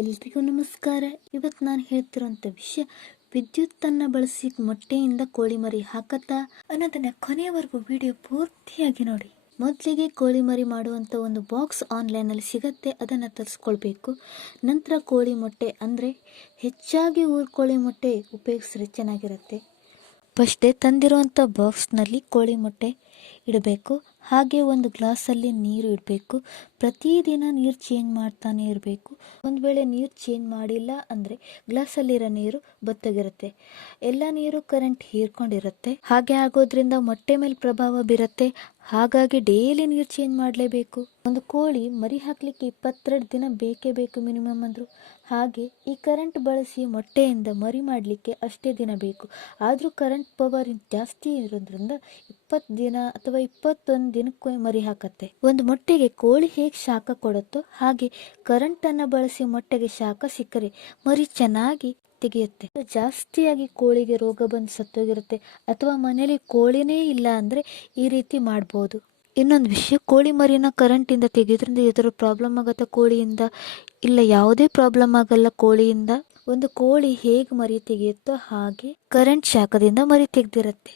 ಎಲ್ರಿಗೂ ನಮಸ್ಕಾರ. ಇವತ್ತು ನಾನು ಹೇಳ್ತಿರೋಂಥ ವಿಷಯ ವಿದ್ಯುತ್ತನ್ನು ಬಳಸಿ ಮೊಟ್ಟೆಯಿಂದ ಕೋಳಿ ಮರಿ ಹಾಕತ್ತಾ ಅನ್ನೋದನ್ನ ಕೊನೆಯವರೆಗೂ ವಿಡಿಯೋ ಪೂರ್ತಿಯಾಗಿ ನೋಡಿ. ಮೊದಲಿಗೆ ಕೋಳಿ ಮರಿ ಮಾಡುವಂಥ ಒಂದು ಬಾಕ್ಸ್ ಆನ್ಲೈನಲ್ಲಿ ಸಿಗತ್ತೆ, ಅದನ್ನು ತರಿಸ್ಕೊಳ್ಬೇಕು. ನಂತರ ಕೋಳಿ ಮೊಟ್ಟೆ ಅಂದರೆ ಹೆಚ್ಚಾಗಿ ಊರು ಕೋಳಿ ಮೊಟ್ಟೆ ಉಪಯೋಗಿಸಿದ್ರೆ ಚೆನ್ನಾಗಿರುತ್ತೆ. ಫಸ್ಟೇ ತಂದಿರುವಂಥ ಬಾಕ್ಸ್ನಲ್ಲಿ ಕೋಳಿ ಮೊಟ್ಟೆ ಇಡಬೇಕು. ಹಾಗೆ ಒಂದು ಗ್ಲಾಸಲ್ಲಿ ನೀರು ಇಡಬೇಕು. ಪ್ರತಿದಿನ ನೀರು ಚೇಂಜ್ ಮಾಡ್ತಾನೆ ಇರಬೇಕು. ಒಂದು ವೇಳೆ ನೀರು ಚೇಂಜ್ ಮಾಡಿಲ್ಲ ಅಂದರೆ ಗ್ಲಾಸಲ್ಲಿರೋ ನೀರು ಬತ್ತಗಿರುತ್ತೆ. ಎಲ್ಲ ನೀರು ಕರೆಂಟ್ ಹೀರ್ಕೊಂಡಿರುತ್ತೆ. ಹಾಗೆ ಆಗೋದ್ರಿಂದ ಮೊಟ್ಟೆ ಮೇಲೆ ಪ್ರಭಾವ ಬೀರುತ್ತೆ. ಹಾಗಾಗಿ ಡೈಲಿ ನೀರು ಚೇಂಜ್ ಮಾಡಲೇಬೇಕು. ಒಂದು ಕೋಳಿ ಮರಿ ಹಾಕಲಿಕ್ಕೆ ಇಪ್ಪತ್ತೆರಡು ದಿನ ಬೇಕೇ ಬೇಕು ಮಿನಿಮಮ್ ಅಂದರು. ಹಾಗೆ ಈ ಕರೆಂಟ್ ಬಳಸಿ ಮೊಟ್ಟೆಯಿಂದ ಮರಿ ಮಾಡಲಿಕ್ಕೆ ಅಷ್ಟೇ ದಿನ ಬೇಕು. ಆದರೂ ಕರೆಂಟ್ ಪವರ್ ಜಾಸ್ತಿ ಇರೋದ್ರಿಂದ ಇಪ್ಪತ್ತು ದಿನ ಅಥವಾ ಇಪ್ಪತ್ತೊಂದು ದಿನಕ್ಕೆ ಮರಿ ಹಾಕತ್ತೆ. ಒಂದು ಮೊಟ್ಟೆಗೆ ಕೋಳಿ ಹೇಗೆ ಶಾಖ ಕೊಡುತ್ತೋ ಹಾಗೆ ಕರೆಂಟನ್ನು ಬಳಸಿ ಮೊಟ್ಟೆಗೆ ಶಾಖ ಸಿಕ್ಕರೆ ಮರಿ ಚೆನ್ನಾಗಿ ತೆಗೆಯುತ್ತೆ. ಜಾಸ್ತಿಯಾಗಿ ಕೋಳಿಗೆ ರೋಗ ಬಂದು ಸತ್ತೋಗಿರುತ್ತೆ ಅಥವಾ ಮನೇಲಿ ಕೋಳಿನೇ ಇಲ್ಲ ಅಂದರೆ ಈ ರೀತಿ ಮಾಡ್ಬೋದು. ಇನ್ನೊಂದು ವಿಷಯ, ಕೋಳಿ ಮರಿನ ಕರೆಂಟಿಂದ ತೆಗೆಯೋದ್ರಿಂದ ಇದರ ಪ್ರಾಬ್ಲಮ್ ಆಗುತ್ತೆ ಕೋಳಿಯಿಂದ? ಇಲ್ಲ, ಯಾವುದೇ ಪ್ರಾಬ್ಲಮ್ ಆಗಲ್ಲ ಕೋಳಿಯಿಂದ. ಒಂದು ಕೋಳಿ ಹೇಗೆ ಮರಿ ತೆಗೆಯುತ್ತೋ ಹಾಗೆ ಕರೆಂಟ್ ಶಾಖದಿಂದ ಮರಿ ತೆಗೆದಿರುತ್ತೆ.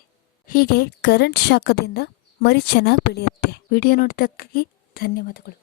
ಹೀಗೆ ಕರೆಂಟ್ ಶಾಖದಿಂದ ಮರಿ ಚೆನ್ನಾಗಿ ಬೆಳೆಯುತ್ತೆ. ವಿಡಿಯೋ ನೋಡಿದಕ್ಕಾಗಿ ಧನ್ಯವಾದಗಳು.